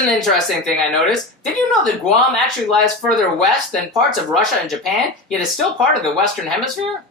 an interesting thing I noticed. Did you know that Guam actually lies further west than parts of Russia and Japan, yet is still part of the Western Hemisphere?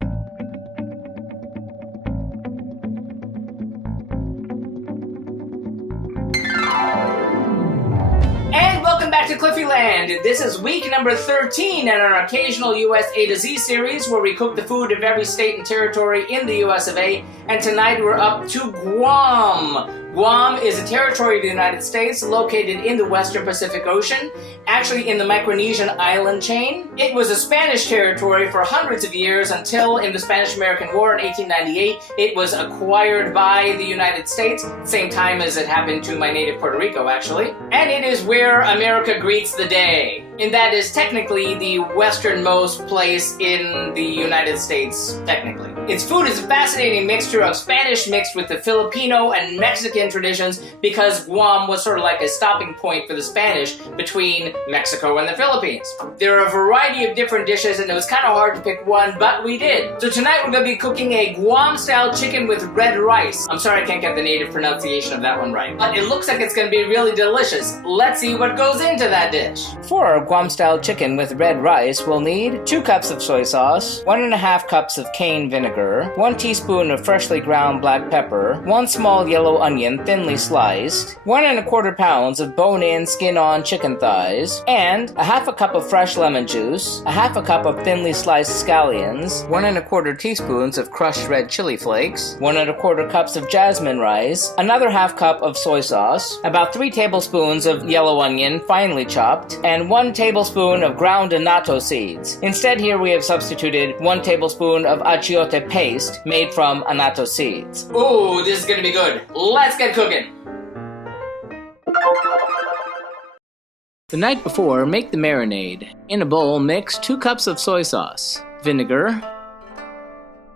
And welcome back to Cliffieland. This is week number 13 in our occasional US A to Z series where we cook the food of every state and territory in the US of A. And tonight we're up to Guam. Guam is a territory of the United States located in the Western Pacific Ocean, actually in the Micronesian island chain. It was a Spanish territory for hundreds of years until in the Spanish-American War in 1898 it was acquired by the United States, same time as it happened to my native Puerto Rico actually. And it is where America greets the day. And that is technically the westernmost place in the United States, technically. Its food is a fascinating mixture of Spanish mixed with the Filipino and Mexican traditions because Guam was sort of like a stopping point for the Spanish between Mexico and the Philippines. There are a variety of different dishes and it was kind of hard to pick one, but we did. So tonight we're going to be cooking a Guam-style chicken with red rice. I'm sorry I can't get the native pronunciation of that one right, but it looks like it's going to be really delicious. Let's see what goes into that dish. For our Guam-style chicken with red rice, we'll need 2 cups of soy sauce, 1.5 cups of cane vinegar, 1 teaspoon of freshly ground black pepper, 1 small yellow onion thinly sliced, 1¼ pounds of bone-in, skin-on chicken thighs, and 1/2 cup of fresh lemon juice, 1/2 cup of thinly sliced scallions, 1¼ teaspoons of crushed red chili flakes, 1¼ cups of jasmine rice, another 1/2 cup of soy sauce, about 3 tablespoons of yellow onion finely chopped, and 1 tablespoon of ground annatto seeds. Instead here we have substituted 1 tablespoon of achiote paste made from annatto seeds. Ooh, this is gonna be good. Let's get cooking. The night before, make the marinade. In a bowl, mix 2 cups of soy sauce, vinegar,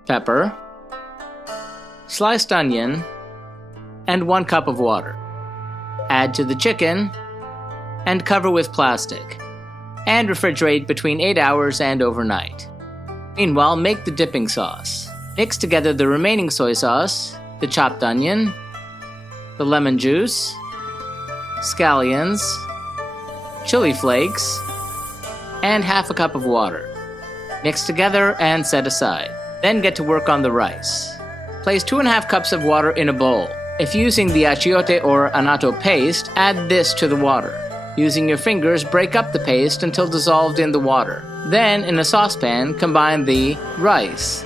pepper, sliced onion, and 1 cup of water. Add to the chicken and cover with plastic. And refrigerate between 8 hours and overnight. Meanwhile, make the dipping sauce. Mix together the remaining soy sauce, the chopped onion, the lemon juice, scallions, chili flakes, and 1/2 cup of water. Mix together and set aside. Then get to work on the rice. Place 2.5 cups of water in a bowl. If using the achiote or annatto paste, add this to the water. Using your fingers, break up the paste until dissolved in the water. Then, in a saucepan, combine the rice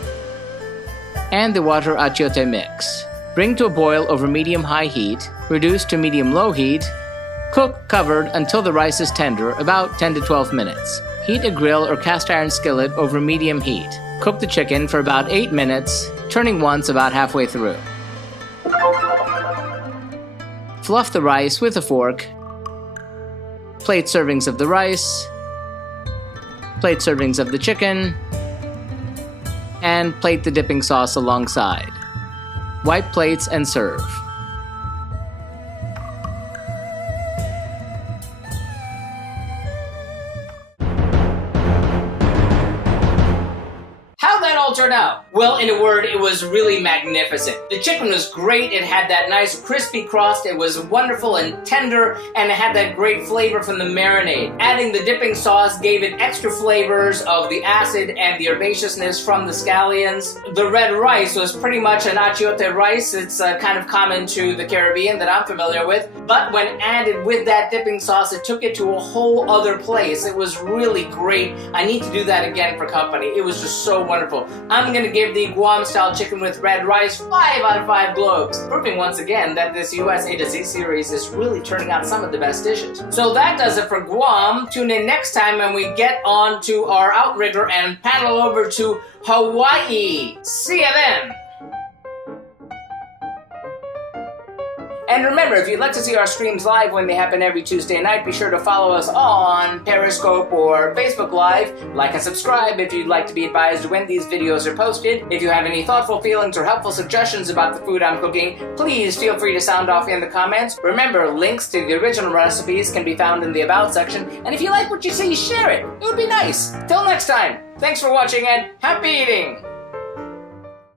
and the water achiote mix. Bring to a boil over medium-high heat, reduce to medium-low heat, cook covered until the rice is tender, about 10 to 12 minutes. Heat a grill or cast iron skillet over medium heat. Cook the chicken for about 8 minutes, turning once about halfway through. Fluff the rice with a fork. Plate servings of the rice, plate servings of the chicken, and plate the dipping sauce alongside. Wipe plates and serve. How'd that all turn out? Well, in a word, it was really magnificent. The chicken was great, it had that nice crispy crust, it was wonderful and tender, and it had that great flavor from the marinade. Adding the dipping sauce gave it extra flavors of the acid and the herbaceousness from the scallions. The red rice was pretty much an achiote rice. It's kind of common to the Caribbean that I'm familiar with, but when added with that dipping sauce, it took it to a whole other place. It was really great. I need to do that again for company. It was just so wonderful. I'm gonna give the Guam-style chicken with red rice 5 out of 5 globes, proving once again that this US A to Z series is really turning out some of the best dishes. So that does it for Guam. Tune in next time when we get on to our outrigger and paddle over to Hawaii. See ya then! And remember, if you'd like to see our streams live when they happen every Tuesday night, be sure to follow us on Periscope or Facebook Live. Like and subscribe if you'd like to be advised when these videos are posted. If you have any thoughtful feelings or helpful suggestions about the food I'm cooking, please feel free to sound off in the comments. Remember, links to the original recipes can be found in the About section. And if you like what you see, share it. It would be nice. Till next time, thanks for watching and happy eating!